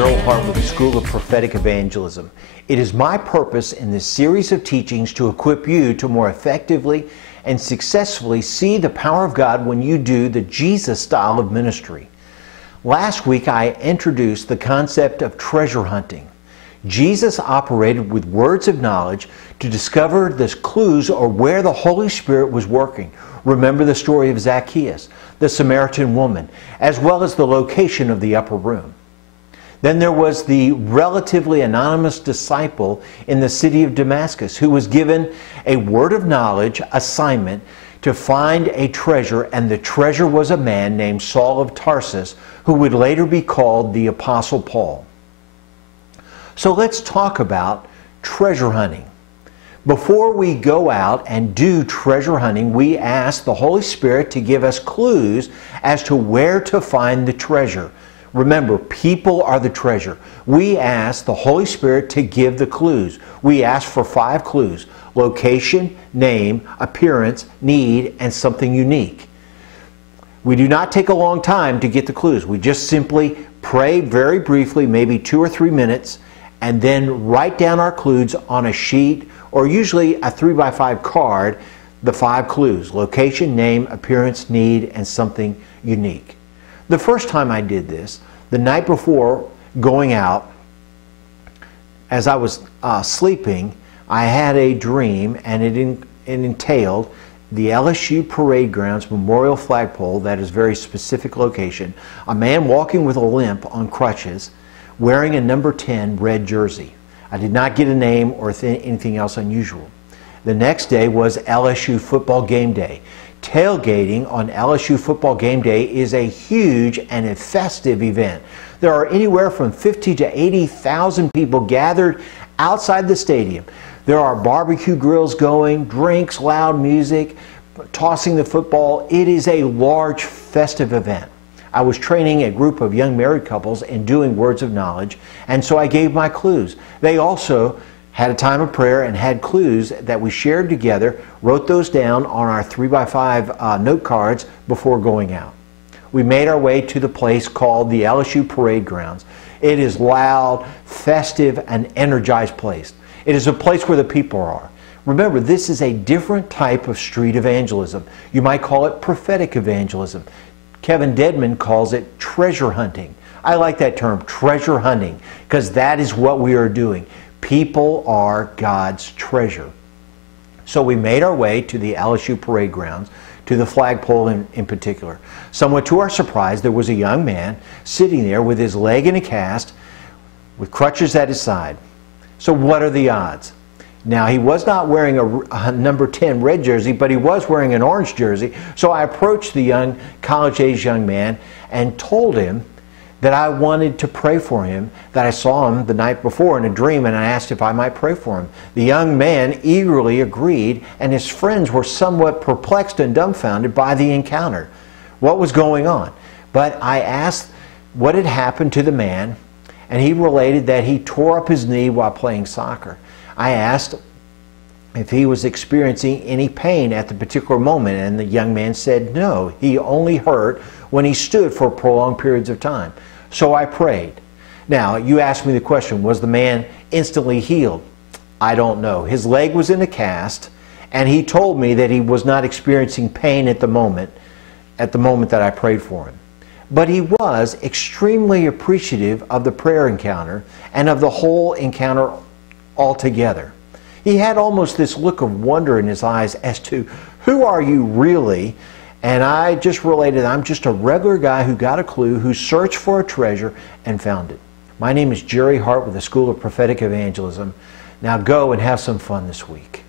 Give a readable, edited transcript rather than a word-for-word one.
Jeryl Hartt with the School of Prophetic Evangelism. It is my purpose in this series of teachings to equip you to more effectively and successfully see the power of God when you do the Jesus style of ministry. Last week I introduced the concept of treasure hunting. Jesus operated with words of knowledge to discover the clues or where the Holy Spirit was working. Remember the story of Zacchaeus, the Samaritan woman, as well as the location of the upper room. Then there was the relatively anonymous disciple in the city of Damascus who was given a word of knowledge assignment to find a treasure, and the treasure was a man named Saul of Tarsus who would later be called the Apostle Paul. So let's talk about treasure hunting. Before we go out and do treasure hunting, we ask the Holy Spirit to give us clues as to where to find the treasure. Remember, people are the treasure. We ask the Holy Spirit to give the clues. We ask for 5 clues: location, name, appearance, need, and something unique. We do not take a long time to get the clues. We just simply pray very briefly, maybe 2 or 3 minutes, and then write down our clues on a sheet or usually a 3x5 card, the 5 clues: location, name, appearance, need, and something unique. The first time I did this, the night before going out, as I was sleeping, I had a dream, and it entailed the LSU Parade Grounds Memorial Flagpole, that is a very specific location, a man walking with a limp on crutches, wearing a number 10 red jersey. I did not get a name or anything else unusual. The next day was LSU football game day. Tailgating on LSU football game day is a huge and a festive event. There are anywhere from 50 to 80,000 people gathered outside the stadium. There are barbecue grills going, drinks, loud music, tossing the football. It is a large festive event. I was training a group of young married couples in doing words of knowledge, and so I gave my clues. They also had a time of prayer and had clues that we shared together, wrote those down on our 3x5 note cards before going out. We made our way to the place called the LSU Parade Grounds. It is loud, festive, and energized place. It is a place where the people are. Remember, this is a different type of street evangelism. You might call it prophetic evangelism. Kevin Dedman calls it treasure hunting. I like that term, treasure hunting, because that is what we are doing. People are God's treasure. So we made our way to the LSU Parade Grounds, to the flagpole in particular. Somewhat to our surprise, there was a young man sitting there with his leg in a cast, with crutches at his side. So what are the odds? Now, he was not wearing a number 10 red jersey, but he was wearing an orange jersey. So I approached the young, college-age young man and told him that I wanted to pray for him, that I saw him the night before in a dream, and I asked if I might pray for him. The young man eagerly agreed, and his friends were somewhat perplexed and dumbfounded by the encounter. What was going on? But I asked what had happened to the man, and he related that he tore up his knee while playing soccer. I asked if he was experiencing any pain at the particular moment, and the young man said no. He only hurt when he stood for prolonged periods of time. So I prayed. Now, you asked me the question, was the man instantly healed? I don't know. His leg was in a cast, and he told me that he was not experiencing pain at the moment that I prayed for him. But he was extremely appreciative of the prayer encounter and of the whole encounter altogether. He had almost this look of wonder in his eyes as to, who are you really? And I just related, I'm just a regular guy who got a clue, who searched for a treasure and found it. My name is Jeryl Hartt with the School of Prophetic Evangelism. Now go and have some fun this week.